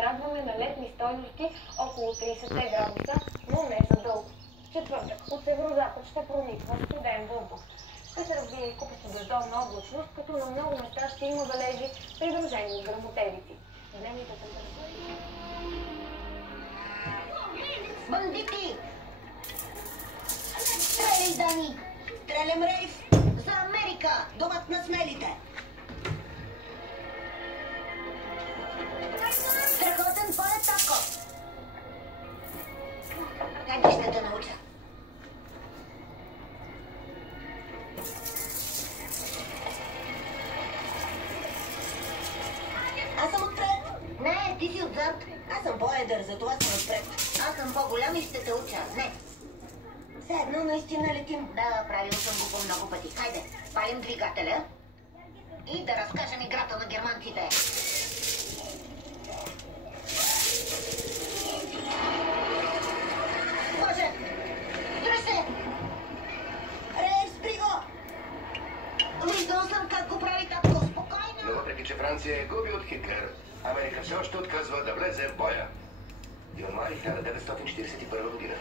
се радваме на летни стойности около 30 градуса, но не за дълго. В четвъртък от северозапад ще прониква студен въздух. Ще се развие и купа с дъждовна облачност, като на много места ще има валежи, придружени от гръмотевици. Дневните температури... Бандити! Стреляй, Дани! Стрелям рейв! За Америка! Домът на смелите! Страхотен полет, татко! Как ще те науча? Аз съм отпред! Не, ти си отзад. Аз съм по-едър, затова съм отпред. Аз съм по-голям и ще те уча. Не. Все едно наистина летим. Да, правил съм го по много пъти. Хайде, палим двигателя и да разкажем играта на германците. Боже! Дръж се! Рейв, спри го! Виждал съм как го прави татко. Спокойно! Но въпреки, че Франция губи от Хитлер, Америка все още отказва да влезе в боя. Януари 1941 година.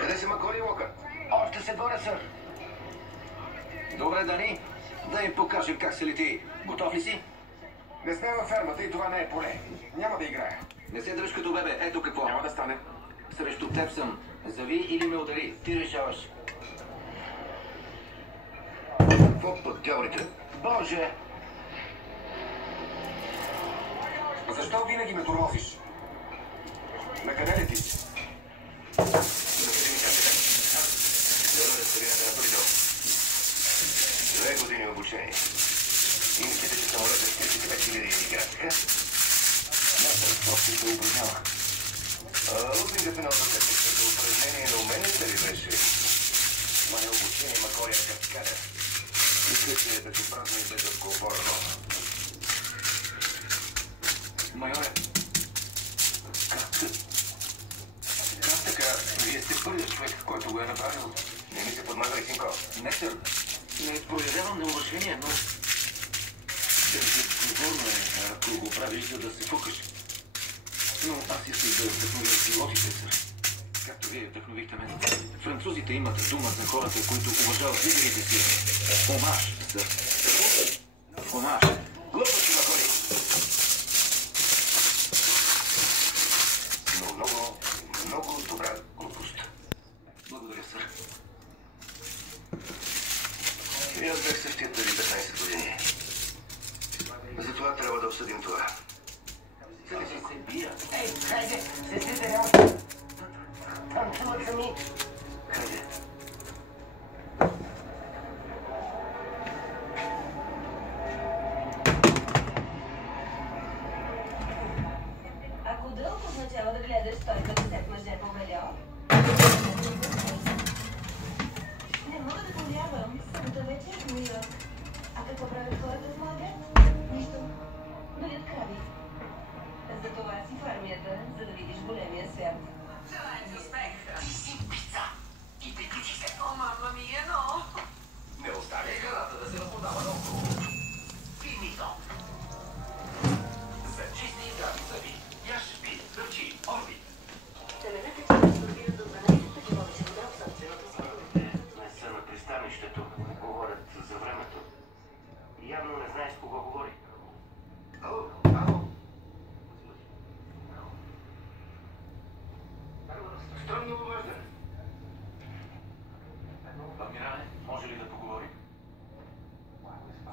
Къде си Маколи Уокър? Още се боря, сър. Добре, Дани. Да им покажем как се лети. Готов ли си? Не сме във фермата и това не е поле. Няма да играя. Не се дръж като бебе. Ето какво. Няма да стане. Срещу теб съм. Зави или ме удари. Ти решаваш. Какво път дяволите? Боже! Защо винаги ме тормозиш? Накъде летиш? Две години обучение. И мислите, че самолет за 45 000 играч, така? Аз просто се упражнявах. Лутнингът миналата седмица за упражнение на уменията ли беше? Мое обучение Макория каскада. Мисля, че е безобразно и безотговорно. Майоре, как така? Вие сте първият човек, който го е направил. Не ми се подмагали, синко. Не, сър. Не проявявам неуважение, но... Безотговорно е, ако го правиш, за да се фукаш. Но аз исках да вдъхновя пилотите, сър. Както вие вдъхновихте мен. Французите имат дума за хората, които уважават лидерите си. Омаж, сър. Омаж. Глупости, Маколи! Но много добра глупост. Благодаря, сър. И аз бях същия преди 15 години. Затова трябва да обсъдим това. Цели си се бия. Ей, хайде, сестите няма. Танцуват сами. Хайде. Ако дълго означава да гледаш 150 мъже по бельо, не мога да повярвам. Събота вечер в Нью Йорк. А какво правят хората в моя град? Нищо. Доят крави. Затова си в армията, за да видиш големия свят. Ти си пица. И приключи се. О, мама мия, но... Не оставяй храната да се разпродава наоколо. Финито. За чисти и здрави зъби. Яш, пи, дърчи, орби. Семената ти абсорбират до 12 пъти повече вода от собственото си. Не са на пристанището. Говорят за времето. Явно не знаеш с кого говори. Ало, ало. Странно обаждане. Адмирале, може ли да поговорим?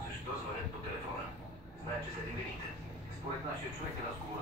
Защо звънят по телефона? Знае, че са дивените. Според нашия човек е разговор